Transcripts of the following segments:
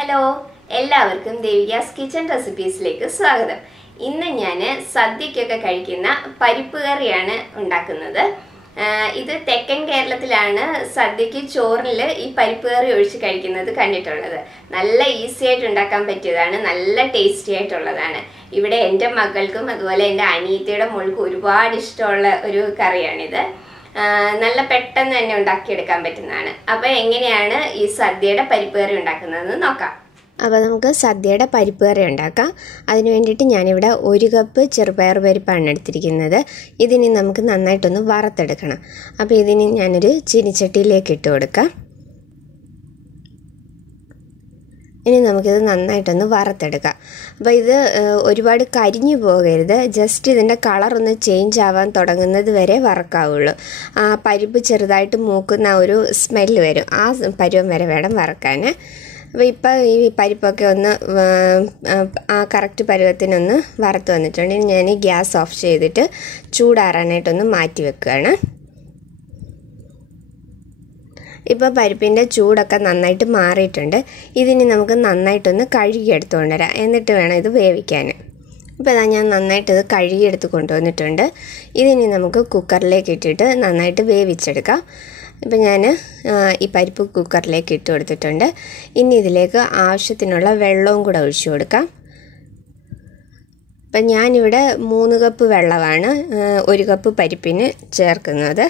Hello, എല്ലാവർക്കും Devika's kitchen റെസിപ്പീസിലേക്ക് സ്വാഗതം. ഇന്ന് ഞാൻ സദ്യക്കൊക്കെ കഴിക്കുന്ന പരിപ്പ് കറിയാണ് ഉണ്ടാക്കുന്നത്. ഇത് തെക്കൻ കേരളത്തിലാണ് സദ്യക്ക് ചോറിൽ ഈ പരിപ്പ് കറി ഒഴിച്ച് കഴിക്കുന്നത് കണ്ടിട്ടുള്ളത്. നല്ല ഈസി ആയിട്ട് ഉണ്ടാക്കാൻ പറ്റിയതാണ്, നല്ല ടേസ്റ്റി ആയിട്ടുള്ളതാണ്. ഇവിടെ എൻ്റെ മക്കൾക്കും അതുപോലെ എൻ്റെ അനിയത്തിയുടെ മോൾക്കും ഒരുപാട് ഇഷ്ടമുള്ള ഒരു കറിയാണിത്. നല്ല പെട്ടെന്ന് തന്നെ ഉണ്ടാക്കിയെടുക്കാൻ പറ്റുന്നതാണ്. അപ്പോൾ എങ്ങനെയാണ് ഈ സദ്യയുടെ പരിപ്പ് കറി ഉണ്ടാക്കുന്നതെന്ന് നോക്കാം. അപ്പോൾ നമുക്ക് സദ്യയുടെ പരിപ്പ് കറി ഉണ്ടാക്കാം. അതിന് വേണ്ടിയിട്ട് ഞാനിവിടെ 1 കപ്പ് ചെറുപയർ പരിപ്പാണ് എടുത്തിരിക്കുന്നത്. ഇതിനി നമുക്ക് നന്നായിട്ടൊന്ന് വറുത്തെടുക്കണം. അപ്പോൾ ഇതിനി ഞാനൊരു ചീനിച്ചട്ടിയിലേക്ക് ഇട്ട് കൊടുക്കാം. ഇനി നമുക്കിത് നന്നായിട്ടൊന്ന് വറുത്തെടുക്കാം. അപ്പോൾ ഇത് ഒരുപാട് കരിഞ്ഞു പോകരുത്. ജസ്റ്റ് ഇതിൻ്റെ കളറൊന്ന് ചേഞ്ച് ആവാൻ തുടങ്ങുന്നത് വരെ വറക്കാവുള്ളൂ. ആ പരിപ്പ് ചെറുതായിട്ട് മൂക്കുന്ന ഒരു സ്മെല്ല് വരും, ആ പരുവം വരെ വേണം വറക്കാൻ. അപ്പോൾ ഇപ്പോൾ ഈ പരിപ്പൊക്കെ ഒന്ന് ആ കറക്റ്റ് പരുവത്തിനൊന്ന് വറുത്ത് വന്നിട്ടുണ്ട്. ഇനി ഞാൻ ഗ്യാസ് ഓഫ് ചെയ്തിട്ട് ചൂടാറാനായിട്ടൊന്ന് മാറ്റി വെക്കുകയാണ്. ഇപ്പോൾ പരിപ്പിൻ്റെ ചൂടൊക്കെ നന്നായിട്ട് മാറിയിട്ടുണ്ട്. ഇതിനി നമുക്ക് നന്നായിട്ടൊന്ന് കഴുകിയെടുത്തുകൊണ്ട് വരാം, എന്നിട്ട് വേണം ഇത് വേവിക്കാൻ. ഇപ്പോൾ ഇതാ ഞാൻ നന്നായിട്ടിത് കഴുകിയെടുത്ത് കൊണ്ടുവന്നിട്ടുണ്ട്. ഇതിനി നമുക്ക് കുക്കറിലേക്ക് ഇട്ടിട്ട് നന്നായിട്ട് വേവിച്ചെടുക്കാം. ഇപ്പോൾ ഞാൻ ഈ പരിപ്പ് കുക്കറിലേക്ക് ഇട്ട് കൊടുത്തിട്ടുണ്ട്. ഇനി ഇതിലേക്ക് ആവശ്യത്തിനുള്ള വെള്ളവും കൂടെ ഒഴിച്ചു കൊടുക്കാം. അപ്പം ഞാനിവിടെ 3 കപ്പ് വെള്ളമാണ് 1 കപ്പ് പരിപ്പിന് ചേർക്കുന്നത്.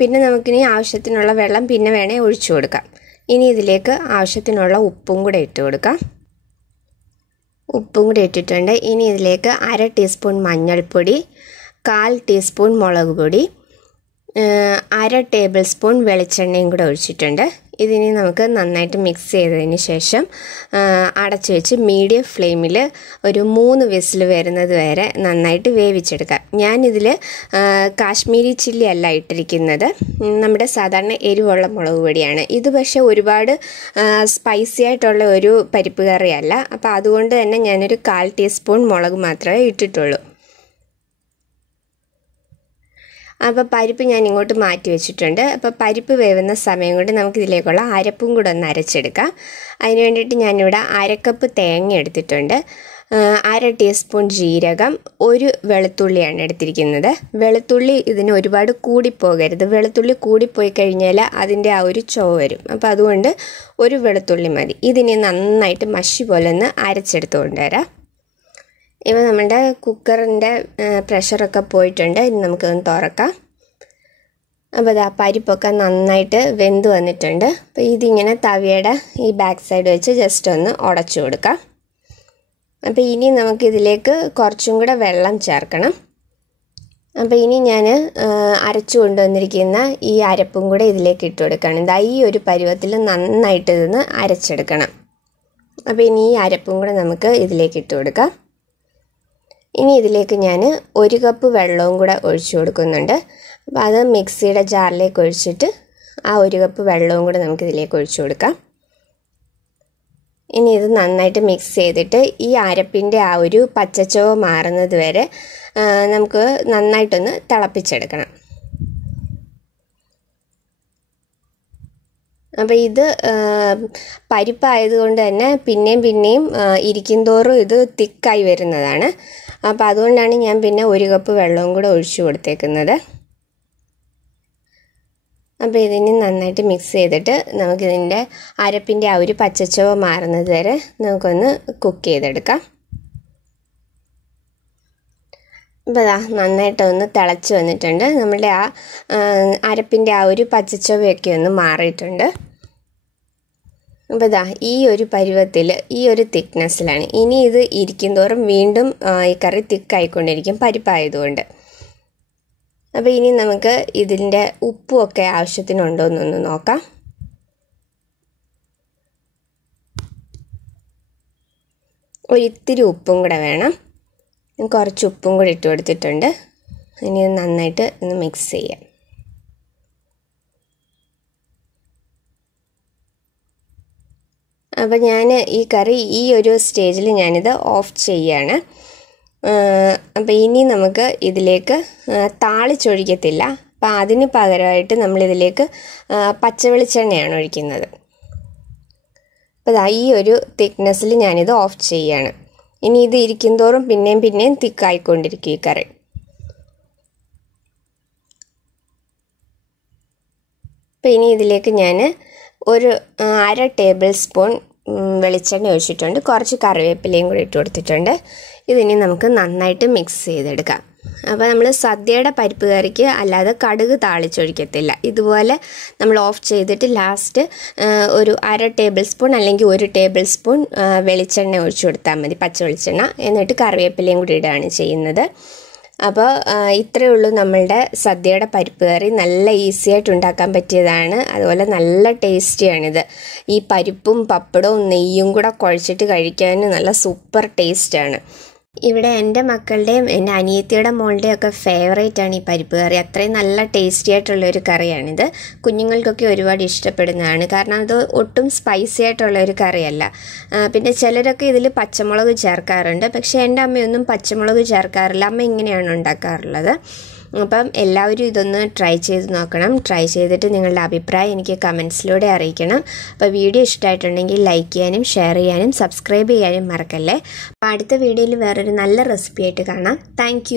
പിന്നെ നമുക്കിനി ആവശ്യത്തിനുള്ള വെള്ളം പിന്നെ വേണേൽ ഒഴിച്ചു കൊടുക്കാം. ഇനി ഇതിലേക്ക് ആവശ്യത്തിനുള്ള ഉപ്പും കൂടെ ഇട്ട് കൊടുക്കാം. ഉപ്പും കൂടെ ഇട്ടിട്ടുണ്ട്. ഇനി ഇതിലേക്ക് 1/2 ടീസ്പൂൺ മഞ്ഞൾപ്പൊടി, 1/4 ടീസ്പൂൺ മുളക് പൊടി, 1/2 ടേബിൾ സ്പൂൺ വെളിച്ചെണ്ണയും കൂടെ ഒഴിച്ചിട്ടുണ്ട്. ഇതിനി നമുക്ക് നന്നായിട്ട് മിക്സ് ചെയ്തതിന് ശേഷം അടച്ചു വെച്ച് മീഡിയം ഫ്ലെയിമിൽ ഒരു 3 വിസിൽ വരുന്നത് വരെ നന്നായിട്ട് വേവിച്ചെടുക്കാം. ഞാനിതിൽ കാശ്മീരി ചില്ലി അല്ല ഇട്ടിരിക്കുന്നത്, നമ്മുടെ സാധാരണ എരിവുള്ള മുളക് പൊടിയാണ്. ഇത് പക്ഷേ ഒരുപാട് സ്പൈസി ആയിട്ടുള്ള ഒരു പരിപ്പ് കറിയല്ല. അപ്പോൾ അതുകൊണ്ട് തന്നെ ഞാനൊരു 1/4 ടീസ്പൂൺ മുളക് മാത്രമേ ഇട്ടിട്ടുള്ളൂ. അപ്പോൾ പരിപ്പ് ഞാൻ ഇങ്ങോട്ട് മാറ്റി വെച്ചിട്ടുണ്ട്. അപ്പോൾ പരിപ്പ് വേവുന്ന സമയം കൊണ്ട് നമുക്കിതിലേക്കുള്ള അരപ്പും കൂടെ ഒന്ന് അരച്ചെടുക്കാം. അതിന് വേണ്ടിയിട്ട് ഞാനിവിടെ 1/2 കപ്പ് തേങ്ങ എടുത്തിട്ടുണ്ട്, 1/2 ടീസ്പൂൺ ജീരകം, 1 വെളുത്തുള്ളിയാണ് എടുത്തിരിക്കുന്നത്. വെളുത്തുള്ളി ഇതിന് ഒരുപാട് കൂടിപ്പോകരുത്. വെളുത്തുള്ളി കൂടിപ്പോയി കഴിഞ്ഞാൽ അതിൻ്റെ ആ ഒരു ചുവ വരും. അപ്പോൾ അതുകൊണ്ട് 1 വെളുത്തുള്ളി മതി. ഇതിനെ നന്നായിട്ട് മഷി പോലെ ഒന്ന് അരച്ചെടുത്ത് കൊണ്ടുവരാം. ഇപ്പോൾ നമ്മുടെ കുക്കറിൻ്റെ പ്രഷറൊക്കെ പോയിട്ടുണ്ട്. ഇനി നമുക്കൊന്ന് തുറക്കാം. അപ്പോൾ ഇതാ പരിപ്പൊക്കെ നന്നായിട്ട് വെന്ത് വന്നിട്ടുണ്ട്. അപ്പോൾ ഇതിങ്ങനെ തവിയുടെ ഈ ബാക്ക് സൈഡ് വെച്ച് ജസ്റ്റ് ഒന്ന് ഉടച്ചു കൊടുക്കാം. അപ്പോൾ ഇനി നമുക്കിതിലേക്ക് കുറച്ചും കൂടെ വെള്ളം ചേർക്കണം. അപ്പോൾ ഇനി ഞാൻ അരച്ചു കൊണ്ടുവന്നിരിക്കുന്ന ഈ അരപ്പും കൂടെ ഇതിലേക്ക് ഇട്ട് കൊടുക്കണം. ഇതാ ഈ ഒരു പരുവത്തിൽ നന്നായിട്ട് ഇതൊന്ന് അരച്ചെടുക്കണം. അപ്പോൾ ഇനി ഈ അരപ്പും കൂടെ നമുക്ക് ഇതിലേക്ക് ഇട്ട് കൊടുക്കാം. ഇനി ഇതിലേക്ക് ഞാൻ 1 കപ്പ് വെള്ളവും കൂടെ ഒഴിച്ചു കൊടുക്കുന്നുണ്ട്. അപ്പോൾ അത് മിക്സിയുടെ ജാറിലേക്ക് ഒഴിച്ചിട്ട് ആ 1 കപ്പ് വെള്ളവും കൂടെ നമുക്കിതിലേക്ക് ഒഴിച്ചു കൊടുക്കാം. ഇനി ഇത് നന്നായിട്ട് മിക്സ് ചെയ്തിട്ട് ഈ അരപ്പിൻ്റെ ആ ഒരു പച്ചച്ചുവ മാറുന്നത് വരെ നമുക്ക് നന്നായിട്ടൊന്ന് തിളപ്പിച്ചെടുക്കണം. അപ്പോൾ ഇത് പരിപ്പായതുകൊണ്ട് തന്നെ പിന്നെയും ഇരിക്കും തോറും ഇത് തിക്കായി വരുന്നതാണ്. അപ്പോൾ അതുകൊണ്ടാണ് ഞാൻ പിന്നെ 1 കപ്പ് വെള്ളവും കൂടെ ഒഴിച്ചു കൊടുത്തേക്കുന്നത്. അപ്പോൾ ഇതിന് നന്നായിട്ട് മിക്സ് ചെയ്തിട്ട് നമുക്കിതിൻ്റെ അരപ്പിൻ്റെ ആ ഒരു പച്ചച്ചുവ മാറുന്നത് വരെ നമുക്കൊന്ന് കുക്ക് ചെയ്തെടുക്കാം. ഇപ്പോൾ ഇതാ നന്നായിട്ടൊന്ന് തിളച്ച് വന്നിട്ടുണ്ട്. നമ്മുടെ ആ അരപ്പിൻ്റെ ആ ഒരു പച്ചച്ചുവയൊക്കെ ഒന്ന് മാറിയിട്ടുണ്ട്. അപ്പോൾ ഇതാ ഈ ഒരു പരുവത്തിൽ, ഈ ഒരു തിക്നെസ്സിലാണ്. ഇനി ഇത് ഇരിക്കും തോറും വീണ്ടും ഈ കറി തിക്കായിക്കൊണ്ടിരിക്കും പരിപ്പായതുകൊണ്ട്. അപ്പോൾ ഇനി നമുക്ക് ഇതിൻ്റെ ഉപ്പുമൊക്കെ ആവശ്യത്തിനുണ്ടോ എന്നൊന്ന് നോക്കാം. ഒരിത്തിരി ഉപ്പും കൂടെ വേണം. കുറച്ച് ഉപ്പും കൂടി ഇട്ട് കൊടുത്തിട്ടുണ്ട്. ഇനി നന്നായിട്ട് ഒന്ന് മിക്സ് ചെയ്യാം. അപ്പോൾ ഞാൻ ഈ കറി ഈ ഒരു സ്റ്റേജിൽ ഞാനിത് ഓഫ് ചെയ്യാണ്. അപ്പോൾ ഇനി നമുക്ക് ഇതിലേക്ക് താളിച്ചൊഴിക്കത്തില്ല, അപ്പോൾ അതിന് പകരമായിട്ട് നമ്മളിതിലേക്ക് പച്ച വെളിച്ചെണ്ണയാണ് ഒഴിക്കുന്നത്. അപ്പോൾ ഈ ഒരു തിക്നെസ്സിൽ ഞാനിത് ഓഫ് ചെയ്യാണ്. ഇനി ഇത് ഇരിക്കും തോറും പിന്നെയും തിക്കായിക്കൊണ്ടിരിക്കും ഈ കറി. അപ്പോൾ ഇനി ഇതിലേക്ക് ഞാൻ ഒരു 1/2 ടേബിൾ സ്പൂൺ വെളിച്ചെണ്ണ ഒഴിച്ചിട്ടുണ്ട്. കുറച്ച് കറിവേപ്പിലയും കൂടി ഇട്ട് കൊടുത്തിട്ടുണ്ട്. ഇതിനി നമുക്ക് നന്നായിട്ട് മിക്സ് ചെയ്തെടുക്കാം. അപ്പോൾ നമ്മൾ സദ്യയുടെ പരിപ്പ് കറിക്ക് അല്ലാതെ കടുക് താളിച്ചൊഴിക്കത്തില്ല. ഇതുപോലെ നമ്മൾ ഓഫ് ചെയ്തിട്ട് ലാസ്റ്റ് ഒരു 1/2 ടേബിൾ സ്പൂൺ അല്ലെങ്കിൽ 1 ടേബിൾ സ്പൂൺ വെളിച്ചെണ്ണ ഒഴിച്ചു കൊടുത്താൽ മതി, പച്ച വെളിച്ചെണ്ണ. എന്നിട്ട് കറിവേപ്പിലയും കൂടി ഇടുകയാണ് ചെയ്യുന്നത്. അപ്പോൾ ഇത്രയേ ഉള്ളൂ നമ്മളുടെ സദ്യയുടെ പരിപ്പ് കറി. നല്ല ഈസി ആയിട്ട് ഉണ്ടാക്കാൻ പറ്റിയതാണ്. അതുപോലെ നല്ല ടേസ്റ്റിയാണിത്. ഈ പരിപ്പും പപ്പടവും നെയ്യും കൂടെ കുഴച്ചിട്ട് കഴിക്കാൻ നല്ല സൂപ്പർ ടേസ്റ്റാണ്. ഇവിടെ എൻ്റെ മക്കളുടെയും എൻ്റെ അനിയത്തിയുടെ മോളുടെയും ഒക്കെ ഫേവറേറ്റാണ് ഈ പരിപ്പ് കറി. അത്രയും നല്ല ടേസ്റ്റി ആയിട്ടുള്ളൊരു കറിയാണിത്. കുഞ്ഞുങ്ങൾക്കൊക്കെ ഒരുപാട് ഇഷ്ടപ്പെടുന്നതാണ്. കാരണം അത് ഒട്ടും സ്പൈസി ആയിട്ടുള്ളൊരു കറിയല്ല. പിന്നെ ചിലരൊക്കെ ഇതിൽ പച്ചമുളക് ചേർക്കാറുണ്ട്. പക്ഷേ എൻ്റെ അമ്മയൊന്നും പച്ചമുളക് ചേർക്കാറില്ല. അമ്മ ഇങ്ങനെയാണ് ഉണ്ടാക്കാറുള്ളത്. അപ്പം എല്ലാവരും ഇതൊന്ന് ട്രൈ ചെയ്ത് നോക്കണം. ട്രൈ ചെയ്തിട്ട് നിങ്ങളുടെ അഭിപ്രായം എനിക്ക് കമൻസിലൂടെ അറിയിക്കണം. അപ്പോൾ വീഡിയോ ഇഷ്ടമായിട്ടുണ്ടെങ്കിൽ ലൈക്ക് ചെയ്യാനും ഷെയർ ചെയ്യാനും സബ്സ്ക്രൈബ് ചെയ്യാനും മറക്കല്ലേ. അപ്പോൾ അടുത്ത വീഡിയോയിൽ വേറൊരു നല്ല റെസിപ്പി ആയിട്ട് കാണാം. താങ്ക്